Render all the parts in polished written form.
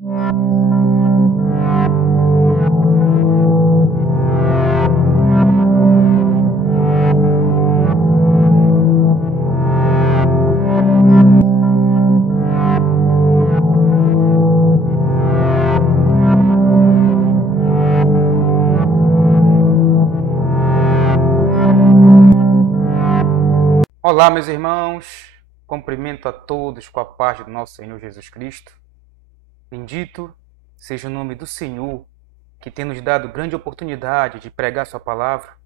Olá, meus irmãos, cumprimento a todos com a paz do nosso Senhor Jesus Cristo. Bendito seja o nome do Senhor, que tem nos dado grande oportunidade de pregar sua palavra,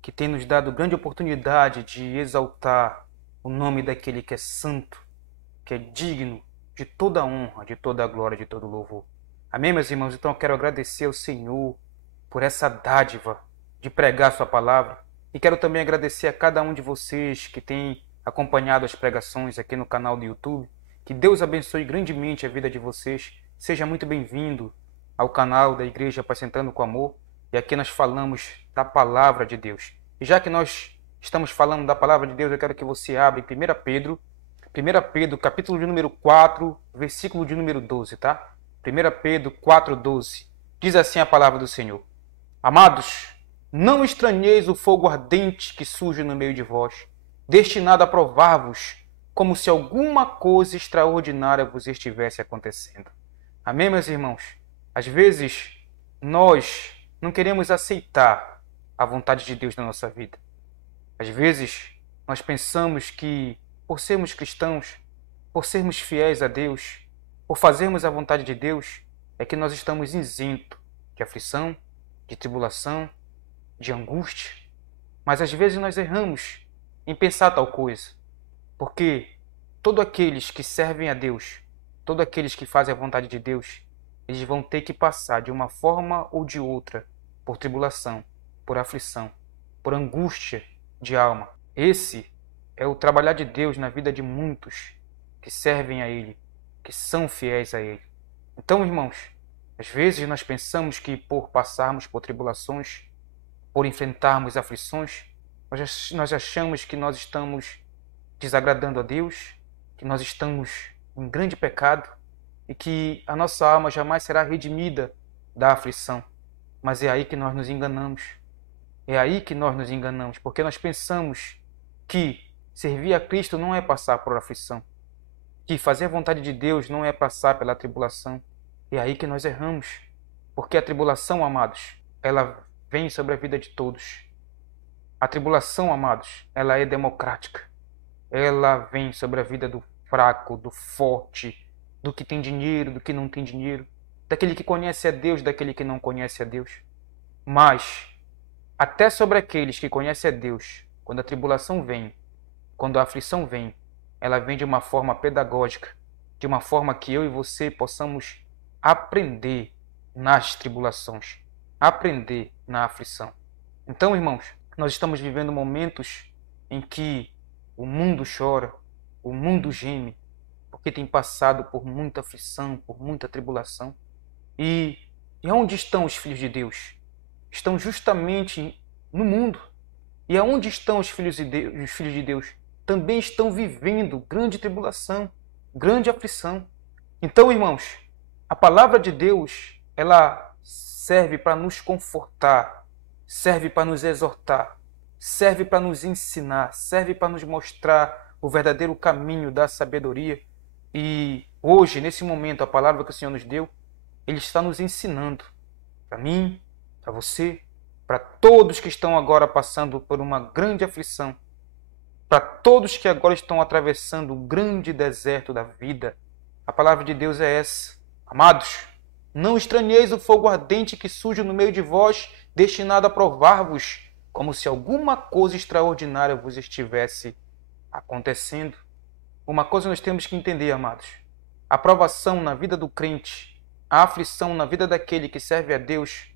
que tem nos dado grande oportunidade de exaltar o nome daquele que é santo, que é digno de toda a honra, de toda a glória, de todo o louvor. Amém, meus irmãos? Então eu quero agradecer ao Senhor por essa dádiva de pregar sua palavra. E quero também agradecer a cada um de vocês que tem acompanhado as pregações aqui no canal do YouTube. Que Deus abençoe grandemente a vida de vocês. Seja muito bem-vindo ao canal da Igreja Apacentando com Amor. E aqui nós falamos da Palavra de Deus. E já que nós estamos falando da Palavra de Deus, eu quero que você abra em 1 Pedro, capítulo de número 4, versículo de número 12, tá? 1 Pedro 4, 12. Diz assim a Palavra do Senhor. Amados, não estranheis o fogo ardente que surge no meio de vós, destinado a provar-vos, como se alguma coisa extraordinária vos estivesse acontecendo. Amém, meus irmãos? Às vezes, nós não queremos aceitar a vontade de Deus na nossa vida. Às vezes, nós pensamos que, por sermos cristãos, por sermos fiéis a Deus, por fazermos a vontade de Deus, é que nós estamos isentos de aflição, de tribulação, de angústia, mas às vezes nós erramos em pensar tal coisa, porque todos aqueles que servem a Deus, todos aqueles que fazem a vontade de Deus, eles vão ter que passar de uma forma ou de outra por tribulação, por aflição, por angústia de alma. Esse é o trabalhar de Deus na vida de muitos que servem a Ele, que são fiéis a Ele. Então, irmãos, às vezes nós pensamos que por passarmos por tribulações, por enfrentarmos aflições, nós achamos que nós estamos desagradando a Deus, que nós estamos em grande pecado e que a nossa alma jamais será redimida da aflição. Mas é aí que nós nos enganamos. É aí que nós nos enganamos, porque nós pensamos que servir a Cristo não é passar por aflição, que fazer a vontade de Deus não é passar pela tribulação. É aí que nós erramos, porque a tribulação, amados, ela vem sobre a vida de todos. A tribulação, amados, ela é democrática. Ela vem sobre a vida do fraco, do forte, do que tem dinheiro, do que não tem dinheiro, daquele que conhece a Deus, daquele que não conhece a Deus. Mas, até sobre aqueles que conhecem a Deus, quando a tribulação vem, quando a aflição vem, ela vem de uma forma pedagógica, de uma forma que eu e você possamos aprender nas tribulações, aprender na aflição. Então, irmãos, nós estamos vivendo momentos em que o mundo chora, o mundo geme, porque tem passado por muita aflição, por muita tribulação. E onde estão os filhos de Deus? Estão justamente no mundo. E aonde estão os filhos de Deus? Também estão vivendo grande tribulação, grande aflição. Então, irmãos, a palavra de Deus, ela serve para nos confortar, serve para nos exortar, serve para nos ensinar, serve para nos mostrar o verdadeiro caminho da sabedoria. E hoje, nesse momento, a palavra que o Senhor nos deu, Ele está nos ensinando, para mim, para você, para todos que estão agora passando por uma grande aflição, para todos que agora estão atravessando o grande deserto da vida. A palavra de Deus é essa. Amados, não estranheis o fogo ardente que surge no meio de vós, destinado a provar-vos, como se alguma coisa extraordinária vos estivesse acontecendo. Uma coisa nós temos que entender, amados. A provação na vida do crente, a aflição na vida daquele que serve a Deus,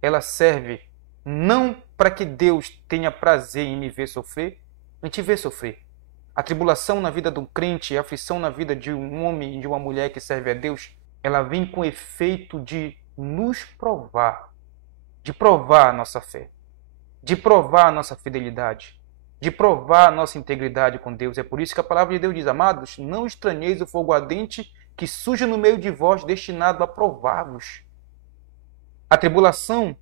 ela serve não para que Deus tenha prazer em me ver sofrer, em te ver sofrer. A tribulação na vida do crente, a aflição na vida de um homem e de uma mulher que serve a Deus, ela vem com o efeito de nos provar, de provar a nossa fé, de provar a nossa fidelidade, de provar a nossa integridade com Deus. É por isso que a palavra de Deus diz: amados, não estranheis o fogo ardente que surge no meio de vós, destinado a provar-vos. A tribulação,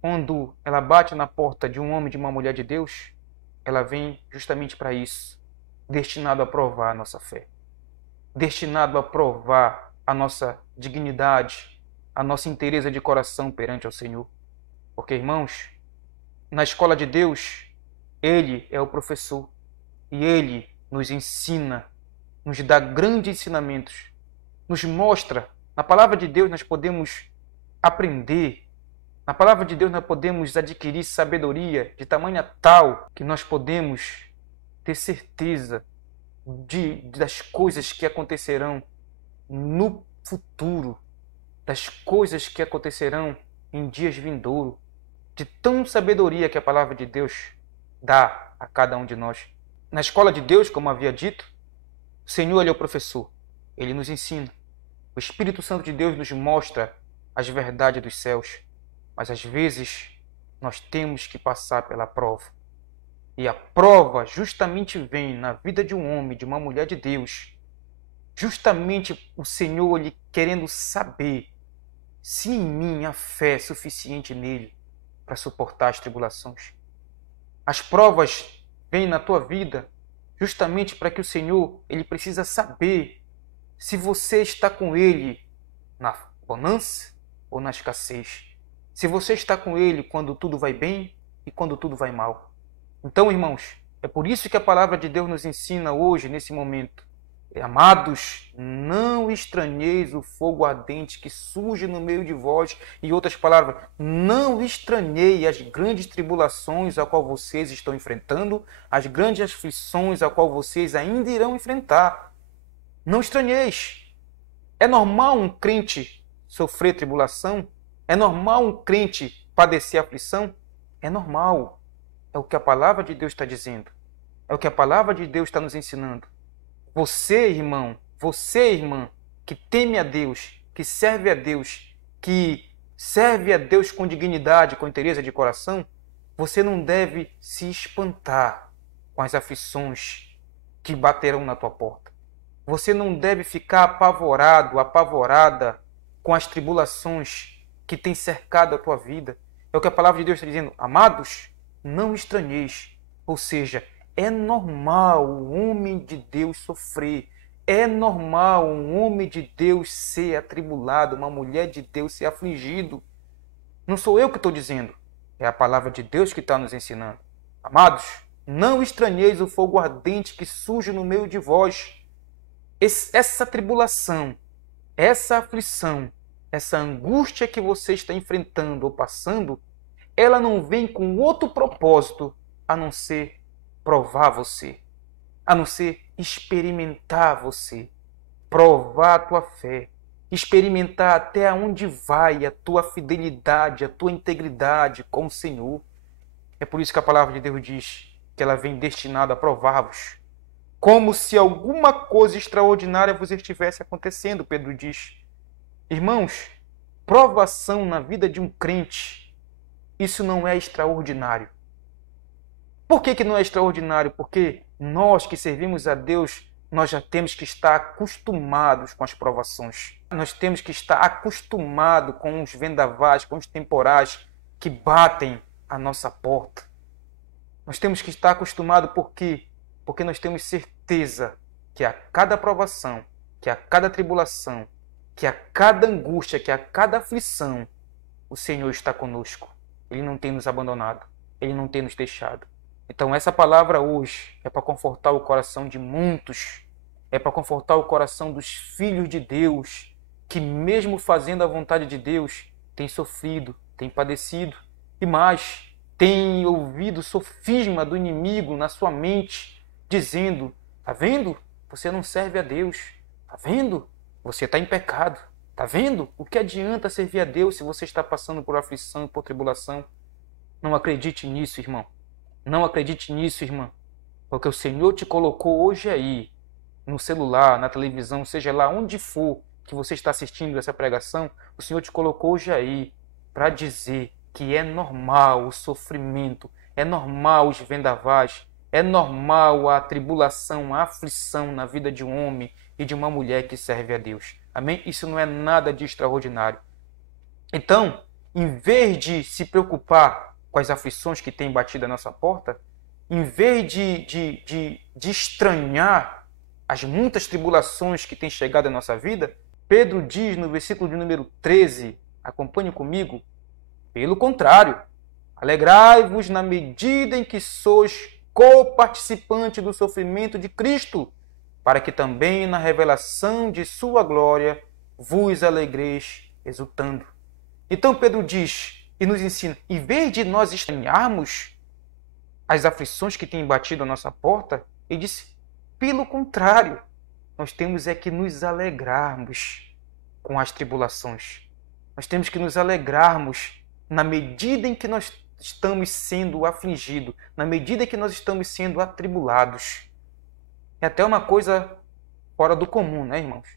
quando ela bate na porta de um homem e de uma mulher de Deus, ela vem justamente para isso, destinado a provar a nossa fé, destinado a provar a nossa dignidade, a nossa inteireza de coração perante ao Senhor. Porque, irmãos, na escola de Deus, Ele é o professor e Ele nos ensina, nos dá grandes ensinamentos, nos mostra. Na palavra de Deus nós podemos aprender, na palavra de Deus nós podemos adquirir sabedoria de tamanha tal que nós podemos ter certeza das coisas que acontecerão no futuro, das coisas que acontecerão em dias vindouros, de tão sabedoria que a palavra de Deus dá a cada um de nós. Na escola de Deus, como havia dito, o Senhor ele é o professor, ele nos ensina. O Espírito Santo de Deus nos mostra as verdades dos céus, mas às vezes nós temos que passar pela prova. E a prova justamente vem na vida de um homem, de uma mulher de Deus. Justamente o Senhor ele querendo saber se em mim há fé suficiente nele para suportar as tribulações. As provas vêm na tua vida justamente para que o Senhor ele precisa saber se você está com ele na bonança ou na escassez. Se você está com ele quando tudo vai bem e quando tudo vai mal. Então, irmãos, é por isso que a palavra de Deus nos ensina hoje, nesse momento. Amados, não estranheis o fogo ardente que surge no meio de vós. Em outras palavras, não estranhei as grandes tribulações a qual vocês estão enfrentando, as grandes aflições a qual vocês ainda irão enfrentar. Não estranheis. É normal um crente sofrer tribulação? É normal um crente padecer aflição? É normal. É o que a palavra de Deus está dizendo. É o que a palavra de Deus está nos ensinando. Você, irmão, você, irmã, que teme a Deus, que serve a Deus com dignidade, com inteireza de coração, você não deve se espantar com as aflições que baterão na tua porta. Você não deve ficar apavorado, apavorada com as tribulações que têm cercado a tua vida. É o que a palavra de Deus está dizendo. Amados, não estranheis. Ou seja, é normal um homem de Deus sofrer. É normal um homem de Deus ser atribulado, uma mulher de Deus ser afligido. Não sou eu que estou dizendo. É a palavra de Deus que está nos ensinando. Amados, não estranheis o fogo ardente que surge no meio de vós. Essa tribulação, essa aflição, essa angústia que você está enfrentando ou passando, ela não vem com outro propósito a não ser provar você, a não ser experimentar você, provar a tua fé, experimentar até onde vai a tua fidelidade, a tua integridade com o Senhor. É por isso que a palavra de Deus diz que ela vem destinada a provar-vos, como se alguma coisa extraordinária vos estivesse acontecendo, Pedro diz. Irmãos, provação na vida de um crente, isso não é extraordinário. Por que não é extraordinário? Porque nós que servimos a Deus, nós já temos que estar acostumados com as provações. Nós temos que estar acostumados com os vendavais, com os temporais que batem à nossa porta. Nós temos que estar acostumados por quê? Porque nós temos certeza que a cada provação, que a cada tribulação, que a cada angústia, que a cada aflição, o Senhor está conosco. Ele não tem nos abandonado, Ele não tem nos deixado. Então essa palavra hoje é para confortar o coração de muitos, é para confortar o coração dos filhos de Deus, que mesmo fazendo a vontade de Deus, tem sofrido, tem padecido e mais, tem ouvido o sofisma do inimigo na sua mente, dizendo, tá vendo? Você não serve a Deus, tá vendo? Você está em pecado, tá vendo? O que adianta servir a Deus se você está passando por aflição e por tribulação? Não acredite nisso, irmão. Não acredite nisso, irmã, porque o Senhor te colocou hoje aí, no celular, na televisão, seja lá onde for que você está assistindo essa pregação, o Senhor te colocou hoje aí para dizer que é normal o sofrimento, é normal os vendavais, é normal a tribulação, a aflição na vida de um homem e de uma mulher que serve a Deus. Amém? Isso não é nada de extraordinário. Então, em vez de se preocupar com as aflições que têm batido a nossa porta, em vez de estranhar as muitas tribulações que têm chegado à nossa vida, Pedro diz no versículo de número 13, acompanhe comigo, pelo contrário, alegrai-vos na medida em que sois co-participante do sofrimento de Cristo, para que também na revelação de sua glória vos alegreis exultando. Então Pedro diz e nos ensina, em vez de nós estranharmos as aflições que têm batido a nossa porta, ele disse, pelo contrário, nós temos é que nos alegrarmos com as tribulações. Nós temos que nos alegrarmos na medida em que nós estamos sendo afligidos, na medida em que nós estamos sendo atribulados. É até uma coisa fora do comum, né, irmãos?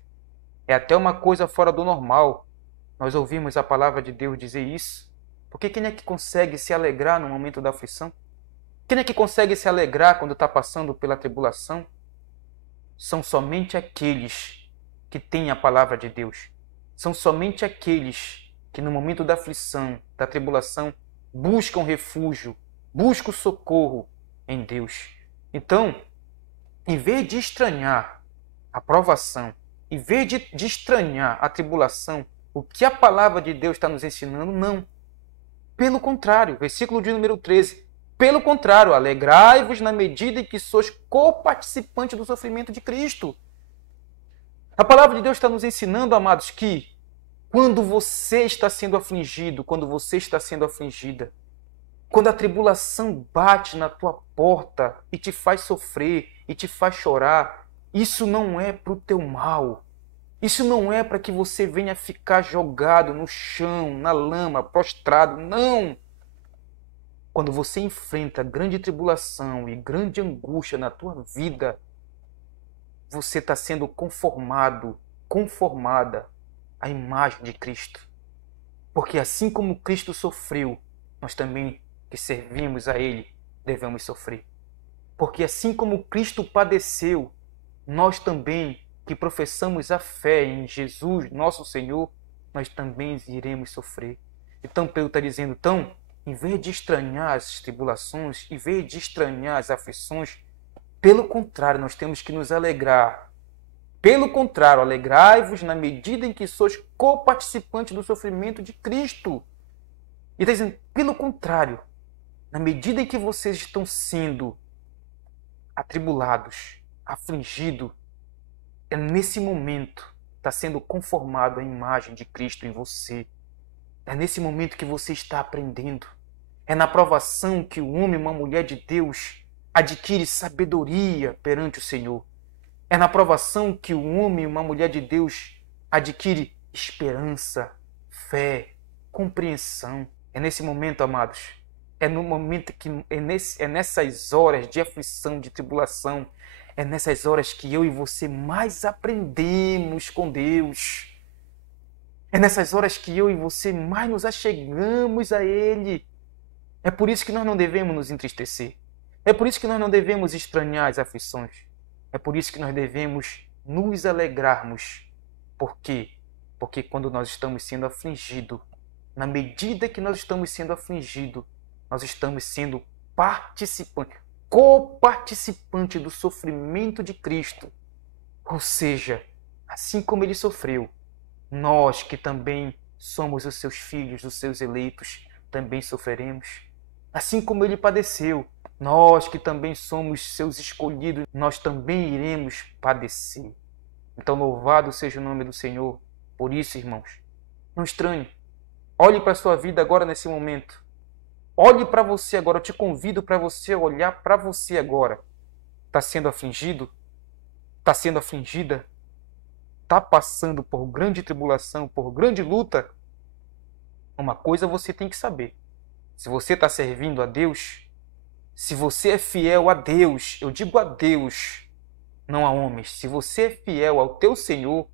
É até uma coisa fora do normal. Nós ouvimos a palavra de Deus dizer isso. Porque quem é que consegue se alegrar no momento da aflição? Quem é que consegue se alegrar quando está passando pela tribulação? São somente aqueles que têm a palavra de Deus. São somente aqueles que no momento da aflição, da tribulação, buscam refúgio, buscam socorro em Deus. Então, em vez de estranhar a provação, em vez de estranhar a tribulação, o que a palavra de Deus está nos ensinando, não. Pelo contrário, versículo de número 13, pelo contrário, alegrai-vos na medida em que sois co-participantes do sofrimento de Cristo. A palavra de Deus está nos ensinando, amados, que quando você está sendo afligido, quando você está sendo afligida, quando a tribulação bate na tua porta e te faz sofrer e te faz chorar, isso não é para o teu mal. Isso não é para que você venha ficar jogado no chão, na lama, prostrado. Não! Quando você enfrenta grande tribulação e grande angústia na tua vida, você está sendo conformada à imagem de Cristo. Porque assim como Cristo sofreu, nós também que servimos a Ele devemos sofrer. Porque assim como Cristo padeceu, nós também que professamos a fé em Jesus, nosso Senhor, nós também iremos sofrer. Então Pedro está dizendo, então, em vez de estranhar as tribulações, em vez de estranhar as aflições, pelo contrário, nós temos que nos alegrar. Pelo contrário, alegrai-vos na medida em que sois co-participantes do sofrimento de Cristo. E está dizendo, pelo contrário, na medida em que vocês estão sendo atribulados, afligidos, é nesse momento que está sendo conformado a imagem de Cristo em você. É nesse momento que você está aprendendo. É na provação que o homem e uma mulher de Deus adquire sabedoria perante o Senhor. É na provação que o homem e uma mulher de Deus adquire esperança, fé, compreensão. É nesse momento, amados, é no momento que é nessas horas de aflição, de tribulação, é nessas horas que eu e você mais aprendemos com Deus. É nessas horas que eu e você mais nos achegamos a Ele. É por isso que nós não devemos nos entristecer. É por isso que nós não devemos estranhar as aflições. É por isso que nós devemos nos alegrarmos. Por quê? Porque quando nós estamos sendo afligidos, na medida que nós estamos sendo afligidos, nós estamos sendo participantes, co-participantes do sofrimento de Cristo. Ou seja, assim como Ele sofreu, nós que também somos os seus filhos, os seus eleitos, também sofreremos. Assim como Ele padeceu, nós que também somos seus escolhidos, nós também iremos padecer. Então louvado seja o nome do Senhor. Por isso, irmãos, não estranhe. Olhe para a sua vida agora nesse momento. Olhe para você agora. Eu te convido para você olhar para você agora. Está sendo afligido? Está sendo afligida? Está passando por grande tribulação, por grande luta? Uma coisa você tem que saber. Se você está servindo a Deus, se você é fiel a Deus, eu digo a Deus, não a homens. Se você é fiel ao teu Senhor,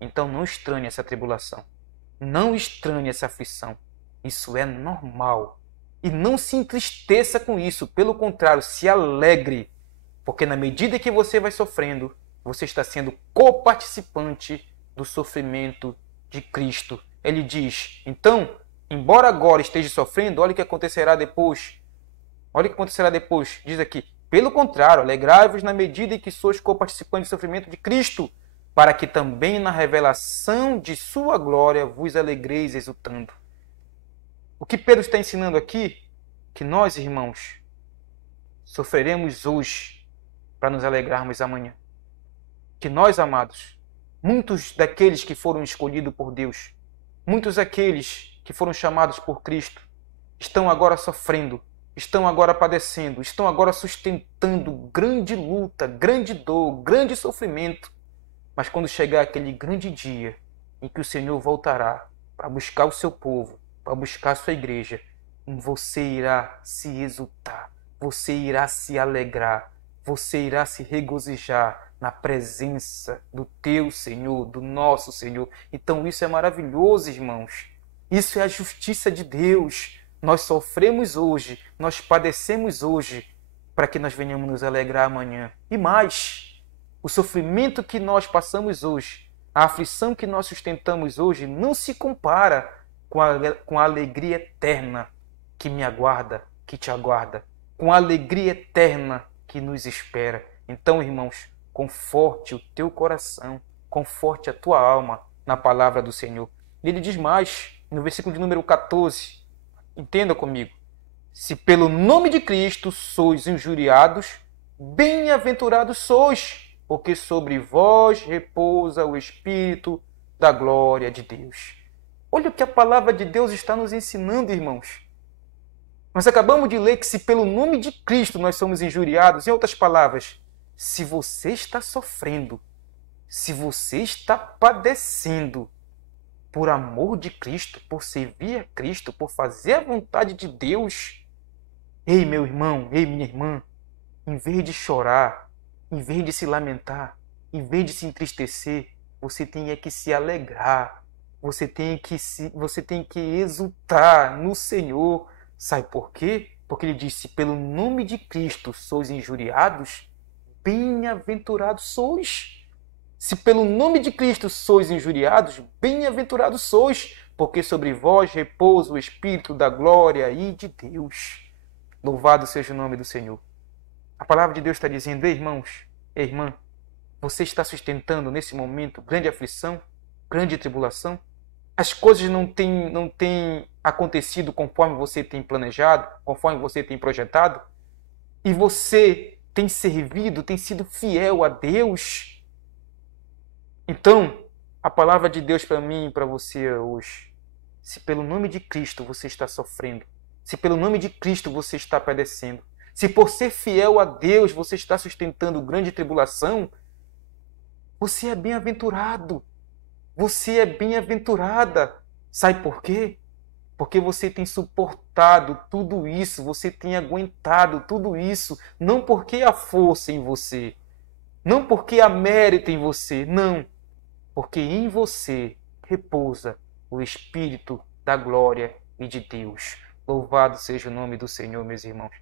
então não estranhe essa tribulação. Não estranhe essa aflição. Isso é normal. E não se entristeça com isso. Pelo contrário, se alegre. Porque na medida que você vai sofrendo, você está sendo coparticipante do sofrimento de Cristo. Ele diz, então, embora agora esteja sofrendo, olha o que acontecerá depois. Olha o que acontecerá depois. Diz aqui, pelo contrário, alegrai-vos na medida em que sois coparticipantes do sofrimento de Cristo, para que também na revelação de sua glória vos alegreis exultando. O que Pedro está ensinando aqui, que nós, irmãos, sofreremos hoje para nos alegrarmos amanhã. Que nós, amados, muitos daqueles que foram escolhidos por Deus, muitos daqueles que foram chamados por Cristo, estão agora sofrendo, estão agora padecendo, estão agora sustentando grande luta, grande dor, grande sofrimento. Mas quando chegar aquele grande dia em que o Senhor voltará para buscar o seu povo, para buscar a sua igreja, você irá se exultar, você irá se alegrar, você irá se regozijar na presença do teu Senhor, do nosso Senhor. Então isso é maravilhoso, irmãos. Isso é a justiça de Deus. Nós sofremos hoje, nós padecemos hoje, para que nós venhamos nos alegrar amanhã. E mais, o sofrimento que nós passamos hoje, a aflição que nós sustentamos hoje, não se compara com a alegria eterna que me aguarda, que te aguarda, com a alegria eterna que nos espera. Então, irmãos, conforte o teu coração, conforte a tua alma na palavra do Senhor. Ele diz mais, no versículo de número 14, entenda comigo, se pelo nome de Cristo sois injuriados, bem-aventurados sois, porque sobre vós repousa o Espírito da glória de Deus. Olha o que a palavra de Deus está nos ensinando, irmãos. Nós acabamos de ler que se pelo nome de Cristo nós somos injuriados, em outras palavras, se você está sofrendo, se você está padecendo por amor de Cristo, por servir a Cristo, por fazer a vontade de Deus, ei, meu irmão, ei, minha irmã, em vez de chorar, em vez de se lamentar, em vez de se entristecer, você tem que se alegrar, você tem que exultar no Senhor. Sabe por quê? Porque ele disse, pelo nome de Cristo sois injuriados, bem-aventurados sois. Se pelo nome de Cristo sois injuriados, bem-aventurados sois, porque sobre vós repousa o Espírito da glória e de Deus. Louvado seja o nome do Senhor. A palavra de Deus está dizendo, ei, irmãos, ei, irmã, você está sustentando nesse momento grande aflição, grande tribulação? As coisas não têm acontecido conforme você tem planejado, conforme você tem projetado? E você tem servido, tem sido fiel a Deus? Então, a palavra de Deus para mim e para você hoje, se pelo nome de Cristo você está sofrendo, se pelo nome de Cristo você está padecendo, se por ser fiel a Deus você está sustentando grande tribulação, você é bem-aventurado. Você é bem-aventurada. Sabe por quê? Porque você tem suportado tudo isso, você tem aguentado tudo isso, não porque há força em você, não porque há mérito em você, não, porque em você repousa o Espírito da glória e de Deus. Louvado seja o nome do Senhor, meus irmãos.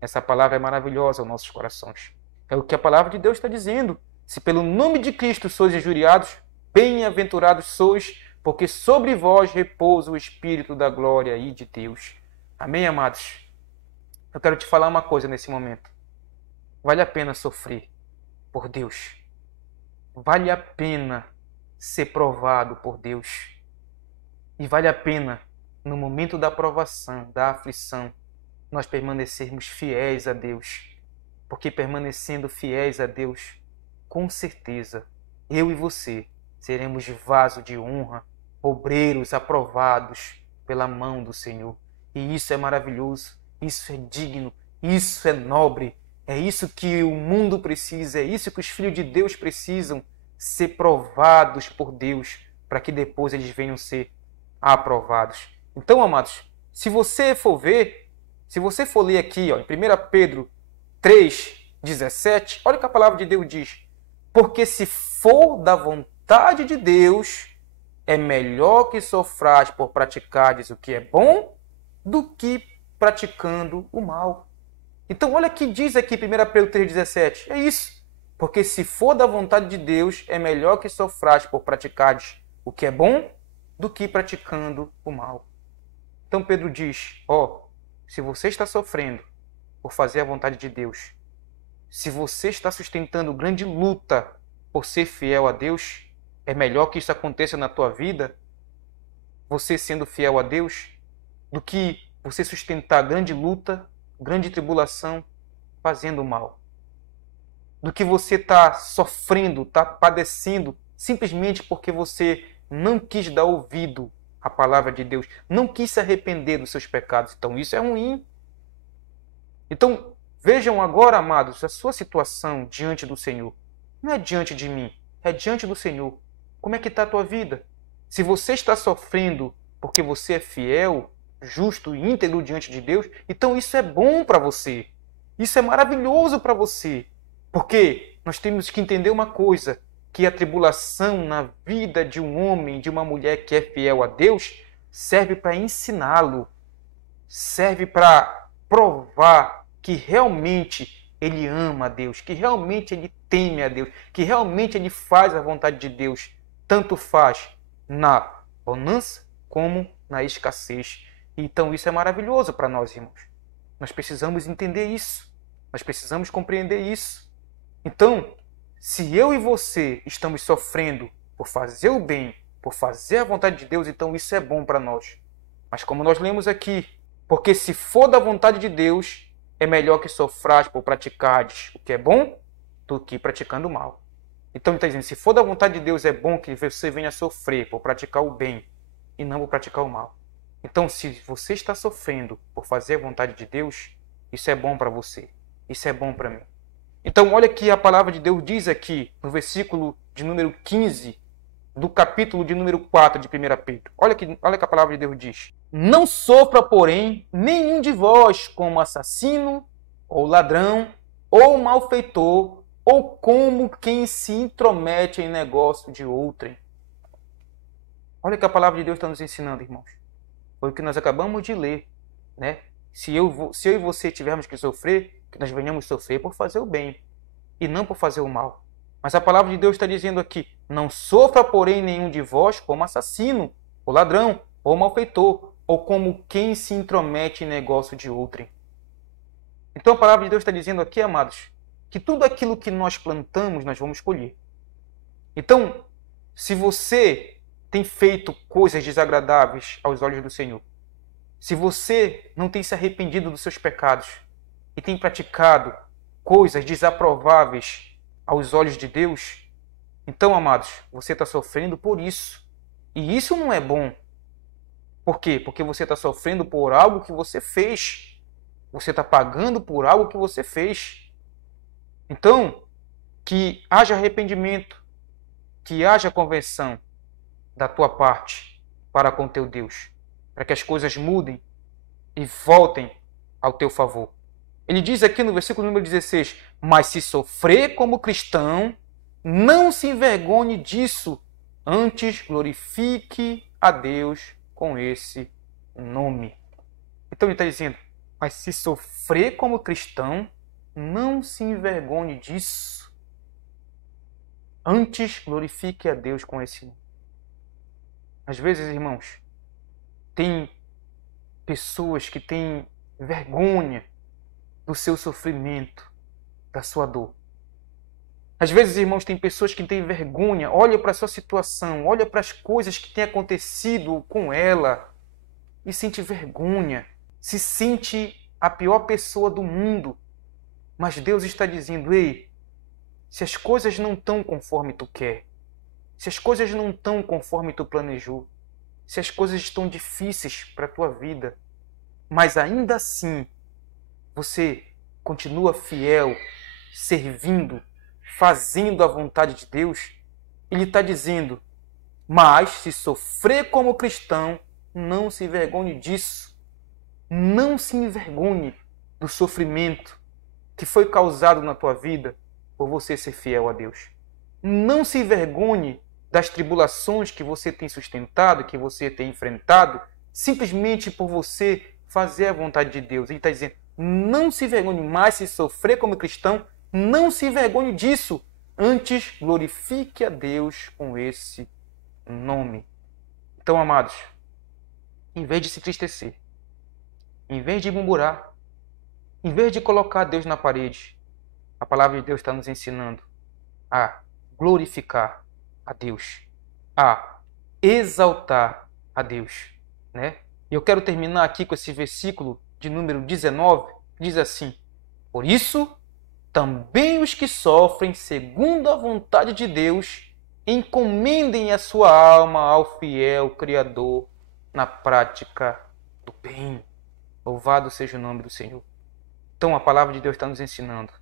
Essa palavra é maravilhosa aos nossos corações. É o que a palavra de Deus está dizendo. Se pelo nome de Cristo sois injuriados, bem-aventurados sois, porque sobre vós repousa o Espírito da glória e de Deus. Amém, amados? Eu quero te falar uma coisa nesse momento. Vale a pena sofrer por Deus. Vale a pena ser provado por Deus. E vale a pena, no momento da provação, da aflição, nós permanecermos fiéis a Deus. Porque permanecendo fiéis a Deus, com certeza, eu e você seremos vaso de honra, obreiros aprovados pela mão do Senhor. E isso é maravilhoso, isso é digno, isso é nobre, é isso que o mundo precisa, é isso que os filhos de Deus precisam, ser provados por Deus, para que depois eles venham ser aprovados. Então, amados, se você for ver, se você for ler aqui, ó, em 1 Pedro 3,17, olha o que a palavra de Deus diz. Porque se for da vontade de Deus, é melhor que sofrais por praticardes o que é bom, do que praticando o mal. Então, olha o que diz aqui 1 Pedro 3,17. É isso. Porque se for da vontade de Deus, é melhor que sofrais por praticares o que é bom do que praticando o mal. Então Pedro diz, se você está sofrendo por fazer a vontade de Deus, se você está sustentando grande luta por ser fiel a Deus, é melhor que isso aconteça na tua vida, você sendo fiel a Deus, do que você sustentar grande luta, grande tribulação, fazendo o mal. Do que você está sofrendo, está padecendo, simplesmente porque você não quis dar ouvido à palavra de Deus, não quis se arrepender dos seus pecados. Então isso é ruim. Então vejam agora, amados, a sua situação diante do Senhor. Não é diante de mim, é diante do Senhor. Como é que está a tua vida? Se você está sofrendo porque você é fiel, justo e íntegro diante de Deus, então isso é bom para você. Isso é maravilhoso para você. Porque nós temos que entender uma coisa, que a tribulação na vida de um homem, de uma mulher que é fiel a Deus, serve para ensiná-lo, serve para provar que realmente ele ama a Deus, que realmente ele teme a Deus, que realmente ele faz a vontade de Deus, tanto faz na bonança como na escassez. Então isso é maravilhoso para nós, irmãos. Nós precisamos entender isso, nós precisamos compreender isso. Então, se eu e você estamos sofrendo por fazer o bem, por fazer a vontade de Deus, então isso é bom para nós. Mas como nós lemos aqui, porque se for da vontade de Deus, é melhor que sofrais por praticares o que é bom do que praticando o mal. Então ele está dizendo, se for da vontade de Deus, é bom que você venha sofrer por praticar o bem e não por praticar o mal. Então, se você está sofrendo por fazer a vontade de Deus, isso é bom para você, isso é bom para mim. Então, olha que a palavra de Deus diz aqui, no versículo de número 15, do capítulo de número 4 de 1 Pedro. Olha que a palavra de Deus diz. Não sofra, porém, nenhum de vós como assassino, ou ladrão, ou malfeitor, ou como quem se intromete em negócio de outrem. Olha que a palavra de Deus está nos ensinando, irmãos. Foi o que nós acabamos de ler, né? Se eu e você tivermos que sofrer, que nós venhamos sofrer por fazer o bem e não por fazer o mal. Mas a palavra de Deus está dizendo aqui, não sofra, porém, nenhum de vós como assassino, ou ladrão, ou malfeitor, ou como quem se intromete em negócio de outrem. Então a palavra de Deus está dizendo aqui, amados, que tudo aquilo que nós plantamos, nós vamos colher. Então, se você tem feito coisas desagradáveis aos olhos do Senhor, se você não tem se arrependido dos seus pecados e tem praticado coisas desaprováveis aos olhos de Deus, então, amados, você está sofrendo por isso. E isso não é bom. Por quê? Porque você está sofrendo por algo que você fez. Você está pagando por algo que você fez. Então, que haja arrependimento, que haja conversão da tua parte para com teu Deus, para que as coisas mudem e voltem ao teu favor. Ele diz aqui no versículo número 16, mas se sofrer como cristão, não se envergonhe disso, antes glorifique a Deus com esse nome. Então ele está dizendo, mas se sofrer como cristão, não se envergonhe disso, antes glorifique a Deus com esse nome. Às vezes, irmãos, tem pessoas que têm vergonha do seu sofrimento, da sua dor. Às vezes, irmãos, tem pessoas que têm vergonha, olha para a sua situação, olha para as coisas que têm acontecido com ela e sente vergonha, se sente a pior pessoa do mundo. Mas Deus está dizendo, ei, se as coisas não estão conforme tu quer, se as coisas não estão conforme tu planejou, se as coisas estão difíceis para a tua vida, mas ainda assim você continua fiel, servindo, fazendo a vontade de Deus, ele está dizendo, mas se sofrer como cristão, não se envergonhe disso. Não se envergonhe do sofrimento que foi causado na tua vida por você ser fiel a Deus. Não se envergonhe das tribulações que você tem sustentado, que você tem enfrentado, simplesmente por você fazer a vontade de Deus. Ele está dizendo, não se envergonhe mais se sofrer como cristão, Não se envergonhe disso. Antes, glorifique a Deus com esse nome. Então, amados, em vez de se entristecer, em vez de murmurar, em vez de colocar Deus na parede, a palavra de Deus está nos ensinando a glorificar a Deus, a exaltar a Deus, né? E eu quero terminar aqui com esse versículo de número 19, que diz assim: por isso, também os que sofrem segundo a vontade de Deus, encomendem a sua alma ao fiel Criador na prática do bem. Louvado seja o nome do Senhor. Então a palavra de Deus está nos ensinando.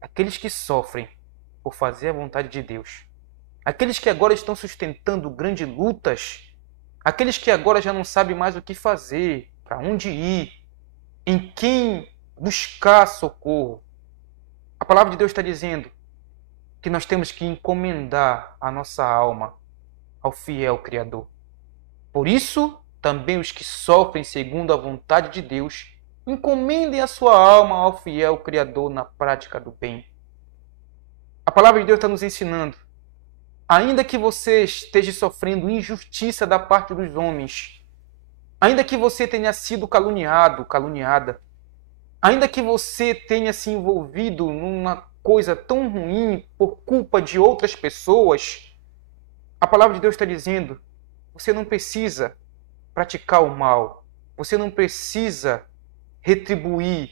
Aqueles que sofrem por fazer a vontade de Deus, aqueles que agora estão sustentando grandes lutas, aqueles que agora já não sabem mais o que fazer, para onde ir, em quem buscar socorro, a palavra de Deus está dizendo que nós temos que encomendar a nossa alma ao fiel Criador. Por isso, também os que sofrem segundo a vontade de Deus, encomendem a sua alma ao fiel Criador na prática do bem. A palavra de Deus está nos ensinando, ainda que você esteja sofrendo injustiça da parte dos homens, ainda que você tenha sido caluniado, caluniada, ainda que você tenha se envolvido numa coisa tão ruim por culpa de outras pessoas, a palavra de Deus está dizendo, você não precisa praticar o mal, você não precisa retribuir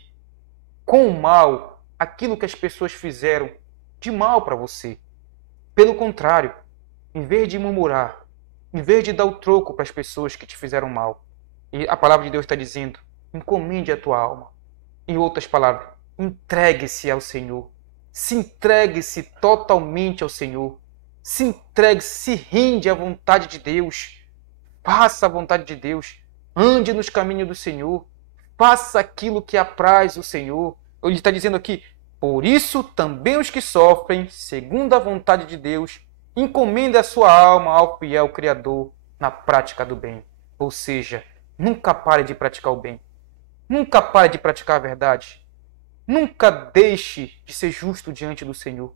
com o mal aquilo que as pessoas fizeram de mal para você. Pelo contrário, em vez de murmurar, em vez de dar o troco para as pessoas que te fizeram mal, e a palavra de Deus está dizendo, encomende a tua alma. Em outras palavras, entregue-se ao Senhor. Se entregue-se totalmente ao Senhor. Se entregue, se rende à vontade de Deus. Faça a vontade de Deus. Ande nos caminhos do Senhor. Faça aquilo que apraz o Senhor. Ele está dizendo aqui, por isso também os que sofrem, segundo a vontade de Deus, encomendem a sua alma ao fiel Criador na prática do bem. Ou seja, nunca pare de praticar o bem. Nunca pare de praticar a verdade. Nunca deixe de ser justo diante do Senhor.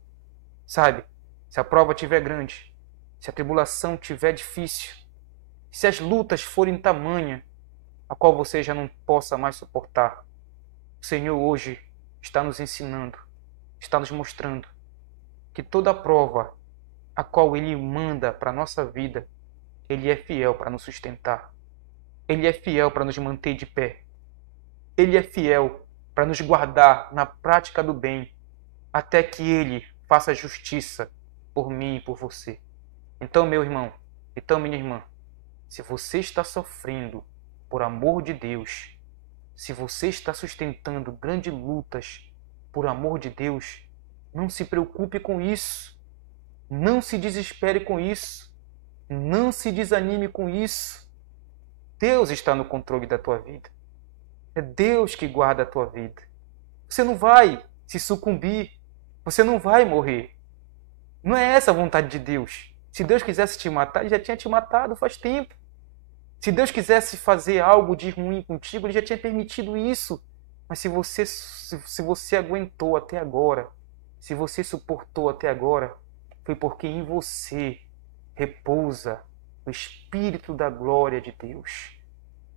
Sabe, se a prova estiver grande, se a tribulação estiver difícil, se as lutas forem tamanha, a qual você já não possa mais suportar, o Senhor hoje está nos ensinando, está nos mostrando que toda prova a qual Ele manda para a nossa vida, Ele é fiel para nos sustentar. Ele é fiel para nos manter de pé. Ele é fiel para nos guardar na prática do bem, até que Ele faça justiça por mim e por você. Então, meu irmão, então, minha irmã, se você está sofrendo por amor de Deus, se você está sustentando grandes lutas por amor de Deus, não se preocupe com isso. Não se desespere com isso. Não se desanime com isso. Deus está no controle da tua vida. É Deus que guarda a tua vida. Você não vai se sucumbir. Você não vai morrer. Não é essa a vontade de Deus. Se Deus quisesse te matar, Ele já tinha te matado faz tempo. Se Deus quisesse fazer algo de ruim contigo, Ele já tinha permitido isso. Mas se você aguentou até agora, se você suportou até agora, foi porque em você repousa o Espírito da glória de Deus.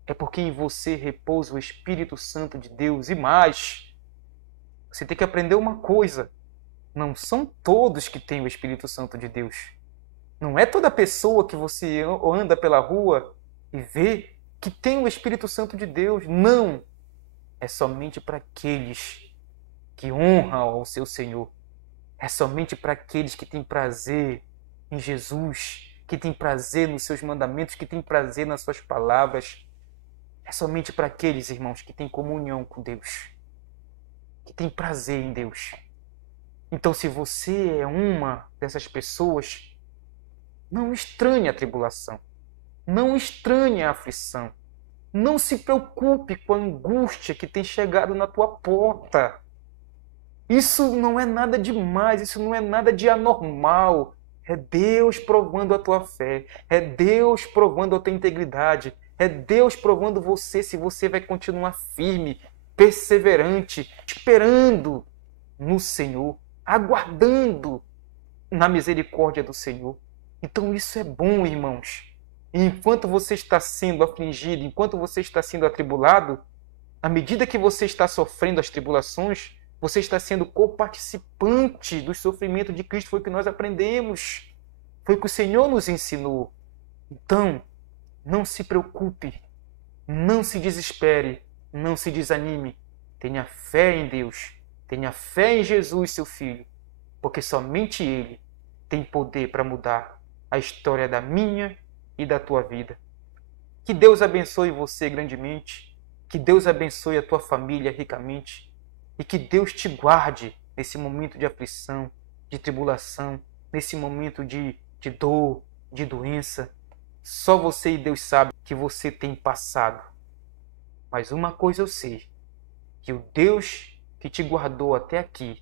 É porque em você repousa o Espírito Santo de Deus. E mais, você tem que aprender uma coisa. Não são todos que têm o Espírito Santo de Deus. Não é toda pessoa que você anda pela rua e vê que tem o Espírito Santo de Deus. Não! É somente para aqueles que honram ao seu Senhor. É somente para aqueles que têm prazer em Jesus, que têm prazer nos seus mandamentos, que têm prazer nas suas palavras. É somente para aqueles, irmãos, que têm comunhão com Deus, que têm prazer em Deus. Então, se você é uma dessas pessoas, não estranhe a tribulação, não estranhe a aflição, não se preocupe com a angústia que tem chegado na tua porta. Isso não é nada demais, isso não é nada de anormal. É Deus provando a tua fé, é Deus provando a tua integridade, é Deus provando você se você vai continuar firme, perseverante, esperando no Senhor, aguardando na misericórdia do Senhor. Então isso é bom, irmãos. E enquanto você está sendo afligido, enquanto você está sendo atribulado, à medida que você está sofrendo as tribulações, você está sendo coparticipante do sofrimento de Cristo. Foi o que nós aprendemos. Foi o que o Senhor nos ensinou. Então, não se preocupe, não se desespere, não se desanime. Tenha fé em Deus, tenha fé em Jesus, seu Filho, porque somente Ele tem poder para mudar a história da minha e da tua vida. Que Deus abençoe você grandemente, que Deus abençoe a tua família ricamente e que Deus te guarde nesse momento de aflição, de tribulação, nesse momento de dor, de doença. Só você e Deus sabem que você tem passado. Mas uma coisa eu sei, que o Deus que te guardou até aqui,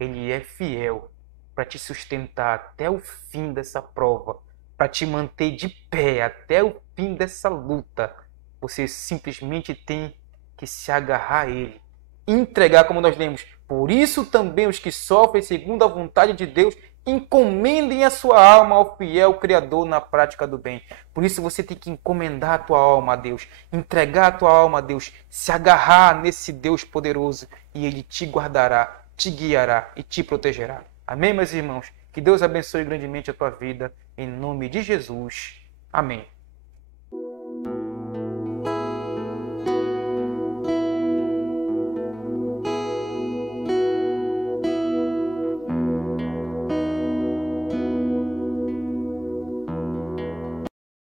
Ele é fiel para te sustentar até o fim dessa prova, para te manter de pé até o fim dessa luta. Você simplesmente tem que se agarrar a Ele, entregar, como nós lemos. Por isso também os que sofrem segundo a vontade de Deus encomendem a sua alma ao fiel Criador na prática do bem. Por isso você tem que encomendar a tua alma a Deus, entregar a tua alma a Deus, se agarrar nesse Deus poderoso e Ele te guardará, te guiará e te protegerá. Amém, meus irmãos? Que Deus abençoe grandemente a tua vida, em nome de Jesus. Amém.